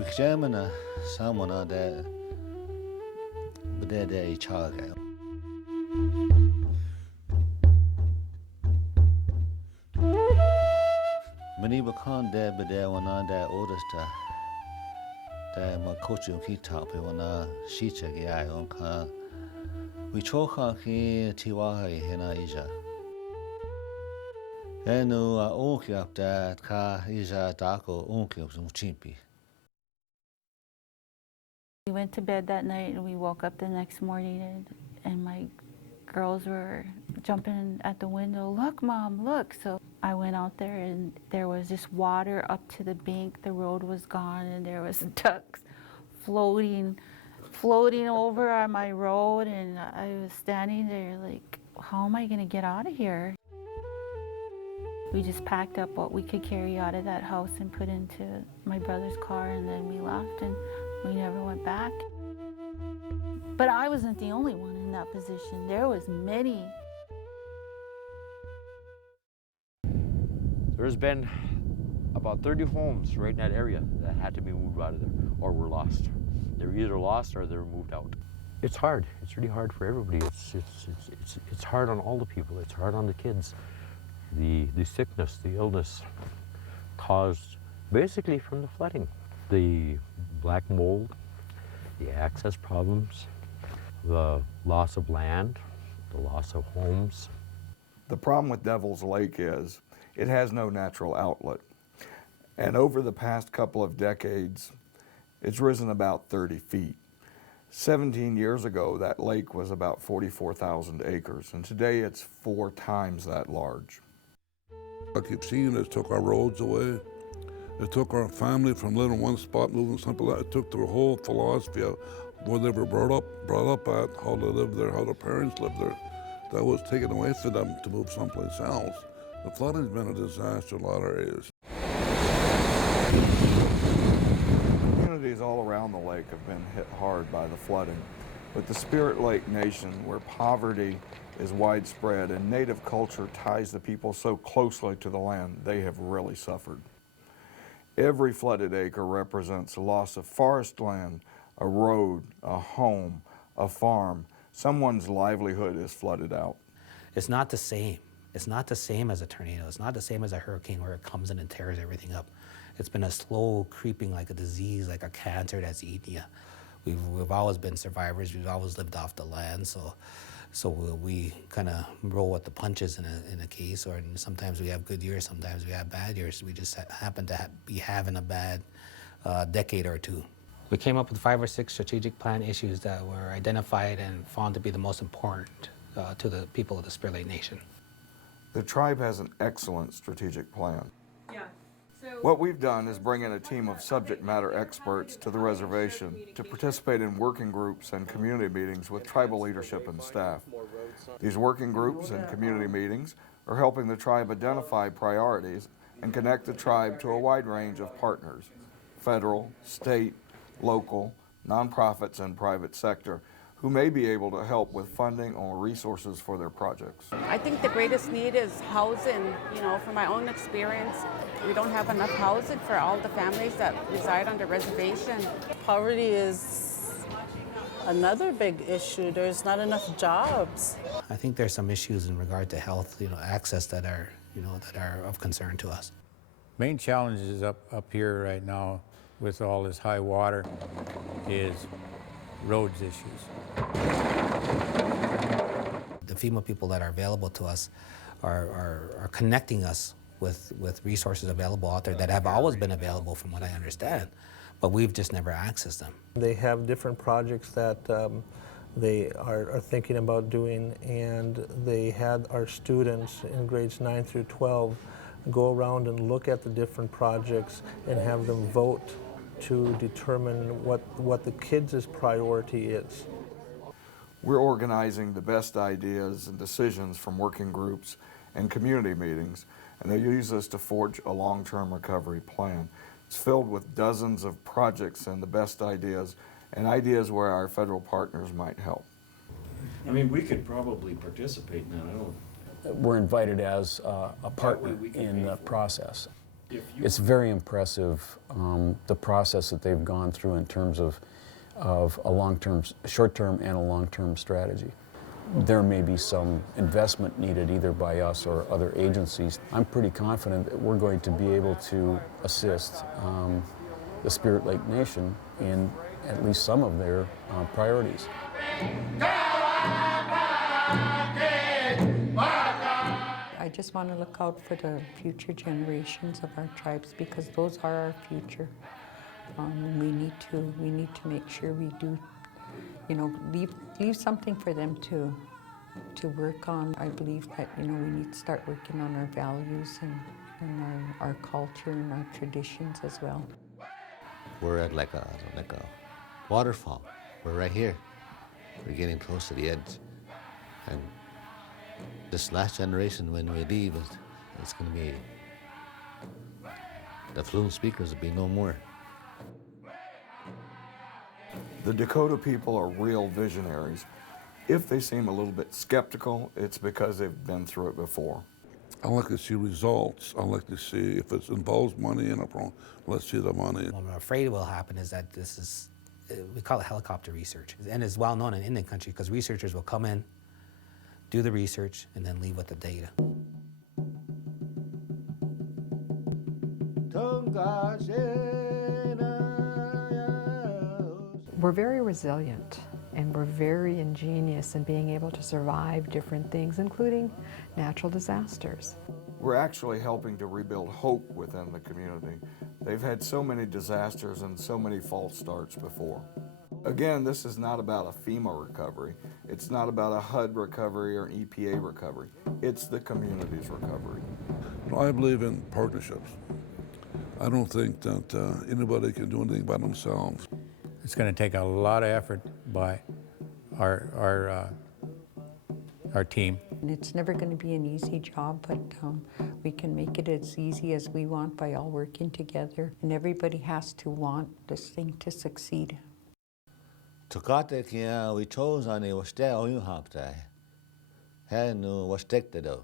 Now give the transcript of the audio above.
Examine someone that بدأ يشارك. مني بكون ده بدأ وانا ده أورستا ده ما كوتشو كي تابي وانا شيتشا جاي ونكا ويشوكا كي تيواهي هنا إيجا. إنه أونكي أبدا كا إيجا داكو أونكي أبدا. We went to bed that night and we woke up the next morning and my girls were jumping at the window. Look, Mom, look. So I went out there and there was just water up to the bank. The road was gone and there was ducks floating over on my road, and I was standing there like, how am I going to get out of here? We just packed up what we could carry out of that house and put into my brother's car, and then we left and we never went back. But I wasn't the only one in that position. There was many. There's been about 30 homes right in that area that had to be moved out of there or were lost. They were either lost or they were moved out. It's hard. It's really hard for everybody. It's hard on all the people. It's hard on the kids. The sickness, the illness caused basically from the flooding. The black mold, the access problems, the loss of land, the loss of homes. The problem with Devil's Lake is it has no natural outlet. And over the past couple of decades, it's risen about 30 feet. 17 years ago, that lake was about 44,000 acres, and today it's 4 times that large. I keep seeing it took our roads away. It took our family from living in one spot, moving something like that. It took their whole philosophy of where they were brought up at, how they lived there, how their parents lived there. That was taken away from them to move someplace else. The flooding's been a disaster in a lot of areas. Communities all around the lake have been hit hard by the flooding, but the Spirit Lake Nation, where poverty is widespread and native culture ties the people so closely to the land, they have really suffered. Every flooded acre represents a loss of forest land, a road, a home, a farm. Someone's livelihood is flooded out. It's not the same. It's not the same as a tornado. It's not the same as a hurricane where it comes in and tears everything up. It's been a slow creeping, like a disease, like a cancer that's eating you. We've always been survivors. We've always lived off the land, so we kind of roll with the punches in a case. Or sometimes we have good years, sometimes we have bad years. We just happen to be having a bad decade or two. We came up with 5 or 6 strategic plan issues that were identified and found to be the most important to the people of the Spirit Lake Nation. The tribe has an excellent strategic plan. Yeah. What we've done is bring in a team of subject matter experts to the reservation to participate in working groups and community meetings with tribal leadership and staff. These working groups and community meetings are helping the tribe identify priorities and connect the tribe to a wide range of partners: federal, state, local, nonprofits, and private sector, who may be able to help with funding or resources for their projects. I think the greatest need is housing. You know, from my own experience, we don't have enough housing for all the families that reside on the reservation. Poverty is another big issue. There's not enough jobs. I think there's some issues in regard to health, access that are of concern to us. Main challenges up here right now with all this high water is roads issues. The FEMA people that are available to us are connecting us with resources available out there that have always been available from what I understand, but we've just never accessed them. They have different projects that they are thinking about doing, and they had our students in grades 9 through 12 go around and look at the different projects and have them vote to determine what the kids' priority is. We're organizing the best ideas and decisions from working groups and community meetings, and they use this to forge a long-term recovery plan. It's filled with dozens of projects and the best ideas, and ideas where our federal partners might help. I mean, we could probably participate in that. We're invited as a partner in the process. It's very impressive, the process that they've gone through in terms of a long-term, short-term and a long-term strategy. There may be some investment needed either by us or other agencies. I'm pretty confident that we're going to be able to assist the Spirit Lake Nation in at least some of their priorities. I just want to look out for the future generations of our tribes because those are our future. We need to make sure we do, leave something for them to work on. I believe that we need to start working on our values and our culture and our traditions as well. We're at like a waterfall. We're right here. We're getting close to the edge. And this last generation, when we leave, it's going to be, the fluent speakers will be no more. The Dakota people are real visionaries. If they seem a little bit skeptical, it's because they've been through it before. I like to see results. I like to see if it involves money in it, let's see the money. What I'm afraid will happen is that we call it helicopter research. And it's well known in Indian country because researchers will come in, do the research, and then leave with the data. We're very resilient and we're very ingenious in being able to survive different things, including natural disasters. We're actually helping to rebuild hope within the community. They've had so many disasters and so many false starts before. Again, this is not about a FEMA recovery. It's not about a HUD recovery or an EPA recovery. It's the community's recovery. I believe in partnerships. I don't think that anybody can do anything by themselves. It's going to take a lot of effort by our team. It's never going to be an easy job, but we can make it as easy as we want by all working together. And everybody has to want this thing to succeed. Tukate kia we chose on a wastel you hopte. Hanu was take the do.